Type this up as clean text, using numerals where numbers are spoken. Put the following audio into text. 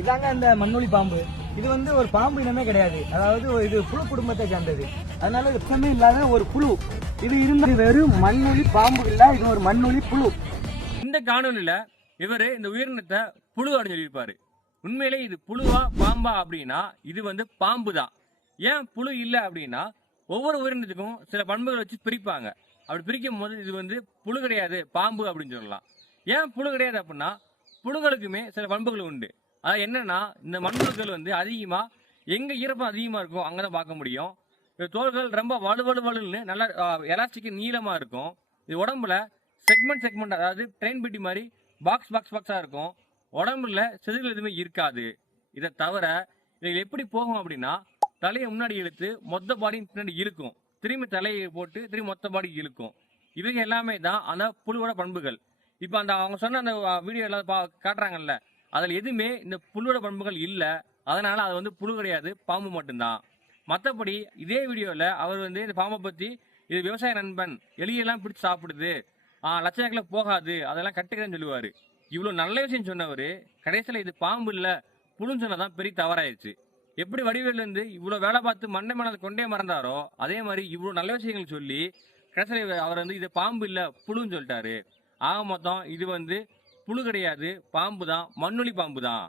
இதாங்க அந்த மண்ணொலி பாம்பு. இது வந்து ஒரு பாம்பு இனமே கிடையாது. அதாவது இது புழு குடும்பத்தை சேர்ந்தது. அதனால இது விஷமே இல்லாத ஒரு புழு. இது இருந்த வெறும் மண்ணொலி பாம்பு இல்ல, இது ஒரு மண்ணொலி புழு. இந்த காணொலியில இவரு இந்த உயிரினத்தை புழு அப்படின்னு சொல்லியிருப்பாரு. உண்மையிலே இது புழுவா பாம்பா அப்படின்னா இது வந்து பாம்பு தான். ஏன் புழு இல்லை அப்படின்னா ஒவ்வொரு உயிரினத்துக்கும் சில பண்புகள் வச்சு பிரிப்பாங்க. அப்படி பிரிக்கும் போது இது வந்து புழு கிடையாது பாம்பு அப்படின்னு சொல்லலாம். ஏன் புழு கிடையாது அப்படின்னா புழுகளுக்குமே சில பண்புகள் உண்டு. அது என்னன்னா இந்த மண்புழுக்கள் வந்து அதிகமா எங்க ஈரப்பதம் அதிகமா இருக்கோ அங்கதான் பார்க்க முடியும். இது தோள்கள் ரொம்ப வலுன்னு நல்லா எலாஸ்டிக் நீளமா இருக்கும். இது உடம்புல செக்மெண்ட் அதாவது ட்ரெயின் பெட்டி மாதிரி பாக்ஸா இருக்கும். உடம்புல செதில்கள் எதுவுமே இருக்காது. இதை தவிர இது எப்படி போகும் அப்படின்னா தலையை முன்னாடி இழுத்து மொத்த பாடியும் பின்னாடி இழுக்கும். திரும்பி தலையை போட்டு திரும்பி மொத்த பாடி இழுக்கும். இவங்க எல்லாமே தான் அந்த புழுவோட பண்புகள். இப்போ அந்த அவங்க சொன்ன அந்த வீடியோ எல்லாம் காட்டுறாங்கல்ல, அதில் எதுவுமே இந்த புழுவோட பண்புகள் இல்லை. அதனால அது வந்து புழு கிடையாது, பாம்பு மட்டும்தான். மற்றபடி இதே வீடியோவில் அவர் வந்து இந்த பாம்பை பற்றி இது விவசாய நண்பன், எலியெல்லாம் பிடிச்சி சாப்பிடுது, லட்சக்கணக்கில் போகாது, அதெல்லாம் கட்டுக்கிறேன்னு சொல்லுவார். இவ்வளோ நல்ல விஷயம் சொன்னவர் கடைசியில் இது பாம்பு இல்லை புழுன்னு சொன்னதான் பெரிய தவறாயிருச்சு. எப்படி வடிவேலேருந்து இவ்வளோ வேலை பார்த்து மண்ணை மணல் கொண்டே மறந்தாரோ அதே மாதிரி இவ்வளோ நல்ல விஷயங்கள் சொல்லி கடைசியில் அவர் வந்து இது பாம்பு இல்லை புழுன்னு சொல்லிட்டாரு. ஆக மொத்தம் இது வந்து புழு கிடையாது, பாம்பு தான், மண்ணொலி பாம்பு தான்.